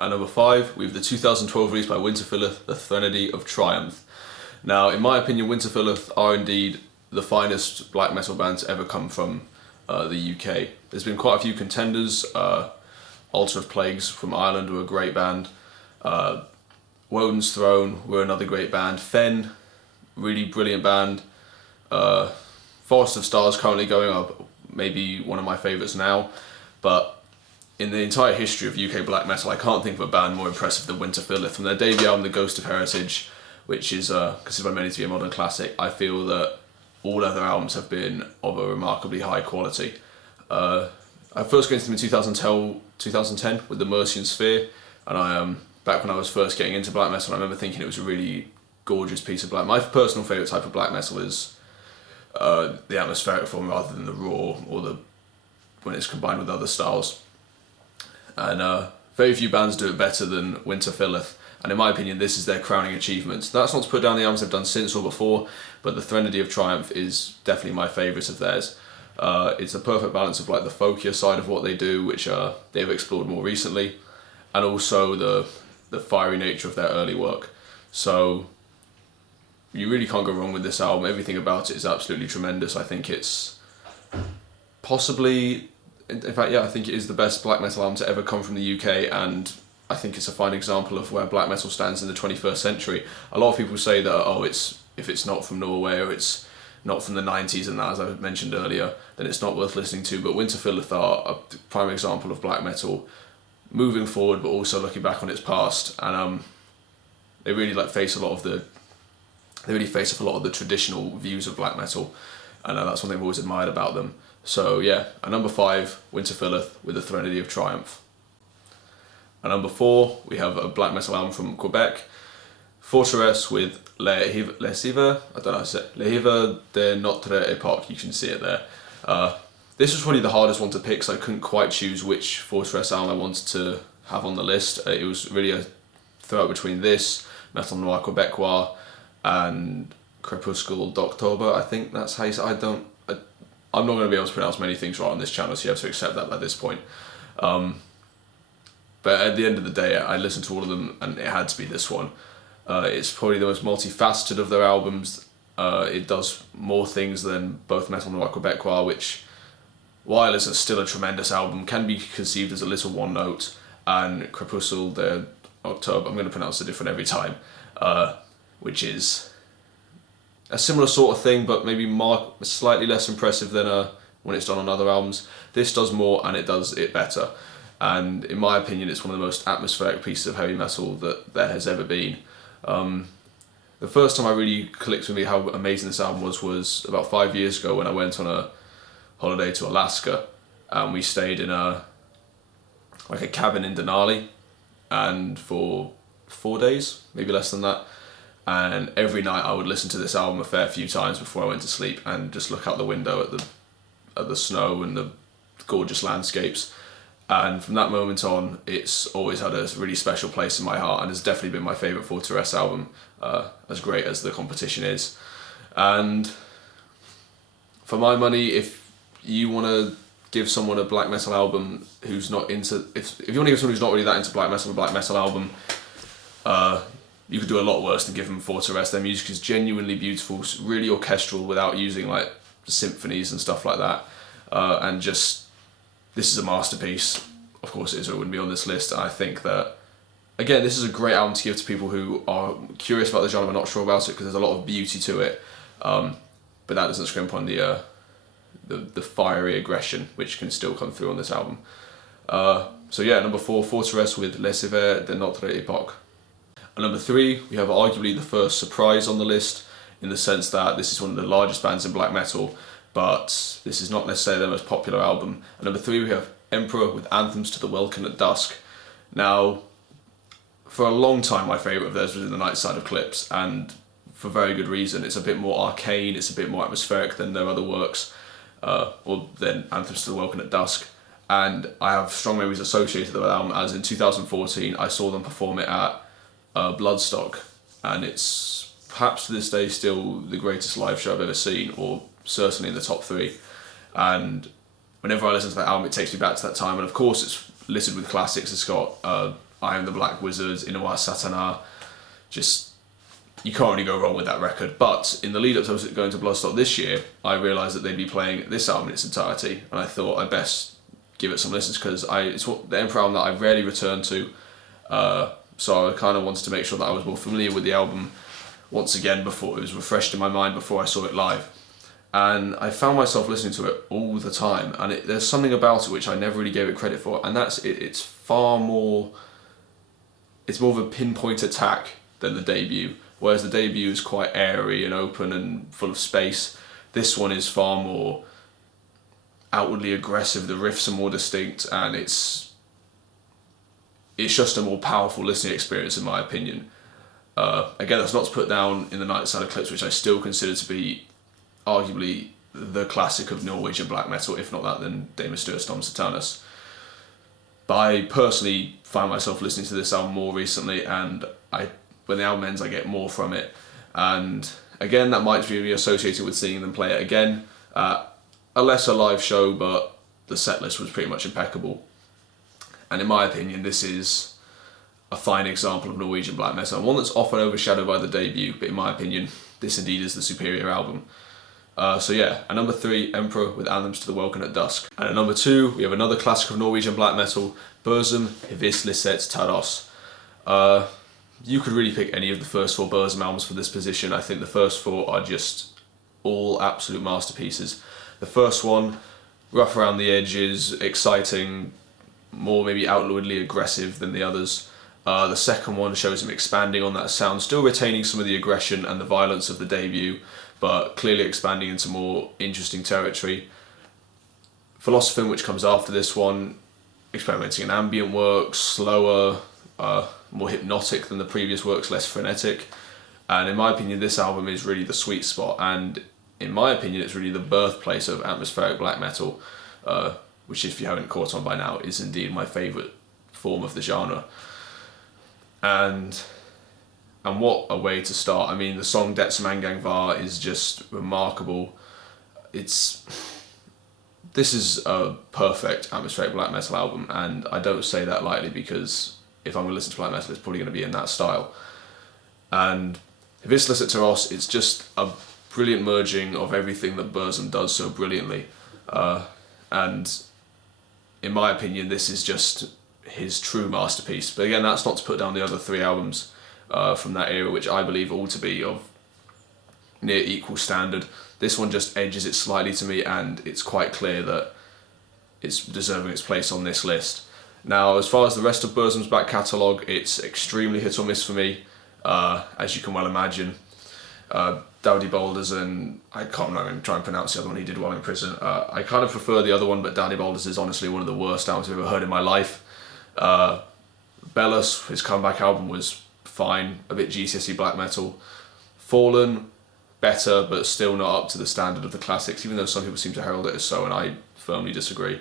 At number 5, we have the 2012 release by Winterfylleth, The Threnody of Triumph. Now, in my opinion, Winterfylleth are indeed the finest black metal band to ever come from the UK. There's been quite a few contenders. Altar of Plagues from Ireland were a great band. Woden's Throne were another great band. Fen, really brilliant band. Forest of Stars currently going up, maybe one of my favourites now. But in the entire history of UK black metal, I can't think of a band more impressive than Winterfylleth. From their debut album, The Ghost of Heritage, which is considered by many to be a modern classic, I feel that all other albums have been of a remarkably high quality. I first got into them in 2010 with the Mercian Sphere, and back when I was first getting into black metal, I remember thinking it was a really gorgeous piece of black. My personal favourite type of black metal is the atmospheric form rather than the raw or when it's combined with other styles. And very few bands do it better than Winterfylleth, and in my opinion this is their crowning achievement. That's not to put down the albums they've done since or before, but the Threnody of Triumph is definitely my favourite of theirs. It's a perfect balance of like the folkier side of what they do, which they've explored more recently, and also the fiery nature of their early work. So you really can't go wrong with this album. Everything about it is absolutely tremendous. I think it's possibly, in fact, yeah, I think it is the best black metal album to ever come from the UK, and I think it's a fine example of where black metal stands in the 21st century. A lot of people say that, if it's not from Norway or it's not from the 90s and that, as I mentioned earlier, then it's not worth listening to. But Winterfylleth are a prime example of black metal moving forward, but also looking back on its past, and they really face a lot of the traditional views of black metal, and that's one thing I've always admired about them. So yeah, at number 5, Winterfylleth with the Threnody of Triumph. At number 4, we have a black metal album from Quebec, Forteresse with Les Hivers, I don't know how to say it, Les Hivers de Notre Époque. You can see it there. This was probably the hardest one to pick, so I couldn't quite choose which Forteresse album I wanted to have on the list. It was really a throw between this, Metal Noir Québécois, and Crépuscule d'Octobre. I think that's how you say it. I'm not going to be able to pronounce many things right on this channel, so you have to accept that at this point. But at the end of the day, I listened to all of them, and it had to be this one. It's probably the most multifaceted of their albums. It does more things than both Metal Noir Québécois, which, while it's still a tremendous album, can be conceived as a little one note, and Crépuscule d'Octobre, I'm going to pronounce it different every time, which is a similar sort of thing, but maybe slightly less impressive than when it's done on other albums. This does more, and it does it better. And in my opinion, it's one of the most atmospheric pieces of heavy metal that there has ever been. The first time I really clicked with me how amazing this album was about 5 years ago when I went on a holiday to Alaska, and we stayed in a cabin in Denali, and for 4 days, maybe less than that. And every night I would listen to this album a fair few times before I went to sleep, and just look out the window at the snow and the gorgeous landscapes. And from that moment on, it's always had a really special place in my heart, and has definitely been my favourite Forteresse album, as great as the competition is. And for my money, if you want to give someone a black metal album who's not into, if you want to give someone who's not really that into black metal a black metal album, you could do a lot worse than give them Forteresse. Their music is genuinely beautiful, really orchestral without using like symphonies and stuff like that, and just, this is a masterpiece. Of course it is, or it wouldn't be on this list. I think that, again, this is a great album to give to people who are curious about the genre but not sure about it, because there's a lot of beauty to it, but that doesn't scrimp on the fiery aggression which can still come through on this album. So yeah, number 4, Forteresse with Les Hivers de Notre Époque. At number 3, we have arguably the first surprise on the list, in the sense that this is one of the largest bands in black metal, but this is not necessarily their most popular album. At number 3, we have Emperor with Anthems to the Welkin at Dusk. Now, for a long time my favourite of theirs was In the Night Side of Clips, and for very good reason. It's a bit more arcane, it's a bit more atmospheric than their other works, or than Anthems to the Welkin at Dusk. And I have strong memories associated with that album, as in 2014 I saw them perform it at Bloodstock, and it's perhaps to this day still the greatest live show I've ever seen, or certainly in the top 3. And whenever I listen to that album, it takes me back to that time, and of course it's littered with classics. It's got I Am the Black Wizard, Inuwa Satana, just, you can't really go wrong with that record. But in the lead up to going to Bloodstock this year, I realised that they'd be playing this album in its entirety, and I thought I'd best give it some listens, because it's the Emperor album that I rarely return to, so I kind of wanted to make sure that I was more familiar with the album once again before it was refreshed in my mind before I saw it live. And I found myself listening to it all the time, and there's something about it which I never really gave it credit for, and that's it's more of a pinpoint attack than the debut. Whereas the debut is quite airy and open and full of space, this one is far more outwardly aggressive. The riffs are more distinct, and it's just a more powerful listening experience in my opinion. Again, that's not to put down In the Night Side Eclipse, which I still consider to be arguably the classic of Norwegian black metal, if not that, then De Mysteriis Dom Saturnus. But I personally find myself listening to this album more recently, and when the album ends I get more from it. And again, that might be associated with seeing them play it again. A lesser live show, but the set list was pretty much impeccable. And in my opinion, this is a fine example of Norwegian black metal, and one that's often overshadowed by the debut, but in my opinion, this indeed is the superior album. So yeah, at number 3, Emperor with Anthems to the Welkin at Dusk. And at number 2, we have another classic of Norwegian black metal, Burzum Hvislisset Taros. You could really pick any of the first 4 Burzum albums for this position. I think the first 4 are just all absolute masterpieces. The first one, rough around the edges, exciting, more maybe outwardly aggressive than the others. The second one shows him expanding on that sound, still retaining some of the aggression and the violence of the debut, but clearly expanding into more interesting territory. Philosophin, which comes after this one, experimenting in ambient work, slower, more hypnotic than the previous works, less frenetic. And in my opinion, this album is really the sweet spot, and in my opinion, it's really the birthplace of atmospheric black metal, which, if you haven't caught on by now, is indeed my favourite form of the genre. And what a way to start. I mean, the song Det Mangang Var is just remarkable. This is a perfect atmospheric black metal album, and I don't say that lightly, because if I'm going to listen to black metal, it's probably going to be in that style. And Hvislisset Taros, it's just a brilliant merging of everything that Burzum does so brilliantly. And in my opinion, this is just his true masterpiece. But again, that's not to put down the other 3 albums from that era, which I believe all to be of near equal standard. This one just edges it slightly to me, and it's quite clear that it's deserving its place on this list. Now, as far as the rest of Burzum's back catalogue, it's extremely hit or miss for me, as you can well imagine. Dowdy Boulders, and I can't remember, try and pronounce the other one he did while in prison. I kind of prefer the other one, but Dowdy Boulders is honestly one of the worst albums I've ever heard in my life. Belus, his comeback album, was fine, a bit GCSE black metal. Fallen, better, but still not up to the standard of the classics, even though some people seem to herald it as so, and I firmly disagree.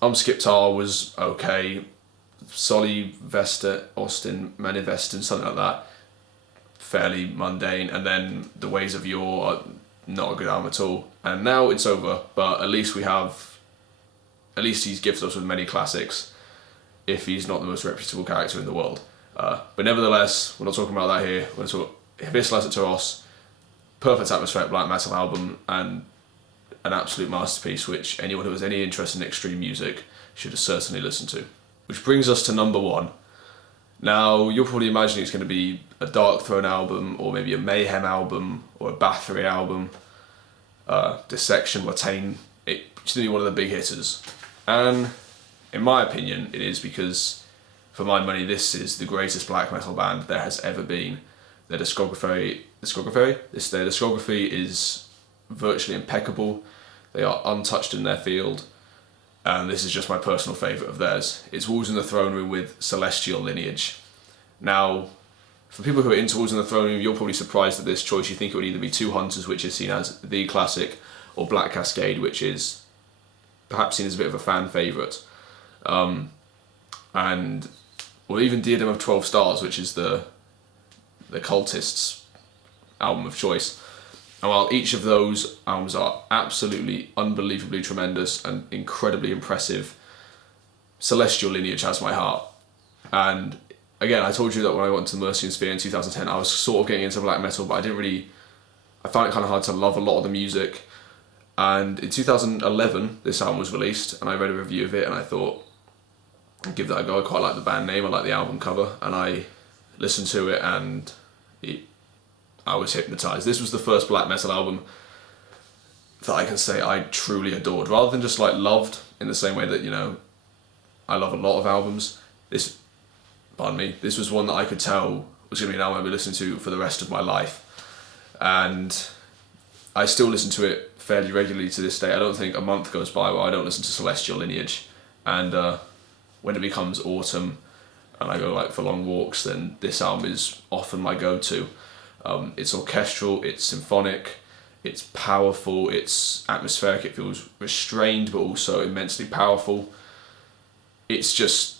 Skiptar was okay. Solly Vesta, Austin, Manifestin, something like that, fairly mundane. And then The Ways of Yore are not a good album at all. And now it's over, but at least he's gifted us with many classics, if he's not the most reputable character in the world. But nevertheless, we're not talking about that here. We're going to talk Hvislisset Taros, perfect atmospheric black metal album, and an absolute masterpiece which anyone who has any interest in extreme music should certainly listen to. Which brings us to number 1. Now, you're probably imagining it's going to be a Dark Throne album, or maybe a Mayhem album, or a Bathory album. Dissection, Watain, it's going to be one of the big hitters. And in my opinion, it is, because for my money, this is the greatest black metal band there has ever been. Their discography is virtually impeccable. They are untouched in their field, and this is just my personal favourite of theirs. It's Wolves in the Throne Room with Celestial Lineage. Now, for people who are into Wolves in the Throne Room, you're probably surprised at this choice. You think it would either be Two Hunters, which is seen as the classic, or Black Cascade, which is perhaps seen as a bit of a fan favourite. Or even Diadem of 12 Stars, which is the Cultists' album of choice. And while each of those albums are absolutely unbelievably tremendous and incredibly impressive, Celestial Lineage has my heart. And again, I told you that when I went to the Mercy and Sphere in 2010, I was sort of getting into black metal, but I found it kind of hard to love a lot of the music. And in 2011, this album was released, and I read a review of it, and I thought, I'd give that a go. I quite like the band name, I like the album cover, and I listened to it, and I was hypnotised. This was the first black metal album that I can say I truly adored, rather than just like loved in the same way that, you know, I love a lot of albums. This was one that I could tell was going to be an album I'd be listening to for the rest of my life. And I still listen to it fairly regularly to this day. I don't think a month goes by where I don't listen to Celestial Lineage. And when it becomes autumn and I go like for long walks, then this album is often my go-to. It's orchestral, it's symphonic, it's powerful, it's atmospheric, it feels restrained but also immensely powerful. It's just,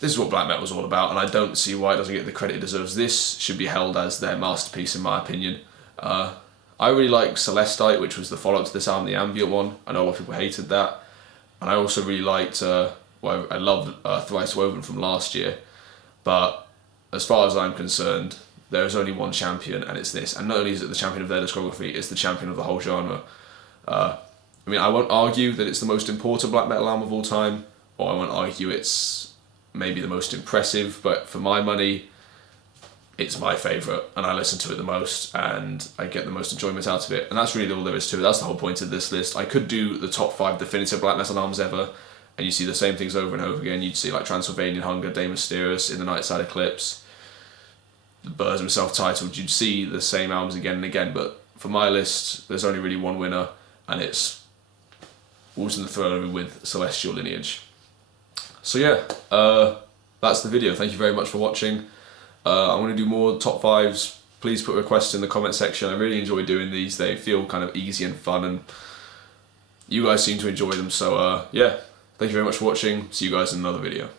this is what black metal is all about, and I don't see why it doesn't get the credit it deserves. This should be held as their masterpiece in my opinion. I really like Celestite, which was the follow-up to this album, the ambient one. I know a lot of people hated that. And I also really liked, I loved Thrice Woven from last year. But as far as I'm concerned, there is only one champion, and it's this. And not only is it the champion of their discography, it's the champion of the whole genre. I mean, I won't argue that it's the most important black metal album of all time, or I won't argue it's maybe the most impressive, but for my money, it's my favourite, and I listen to it the most, and I get the most enjoyment out of it. And that's really all there is to it. That's the whole point of this list. I could do the top 5 definitive black metal albums ever, and you see the same things over and over again. You'd see like Transylvanian Hunger, De Mysterious, In the Nightside Eclipse, The Burzum self-titled. You'd see the same albums again and again, but for my list, there's only really one winner, and it's Wolves in the Throne with Celestial Lineage. So yeah, that's the video. Thank you very much for watching. I'm going to do more top 5s. Please put requests in the comment section. I really enjoy doing these. They feel kind of easy and fun, and you guys seem to enjoy them. So yeah, thank you very much for watching. See you guys in another video.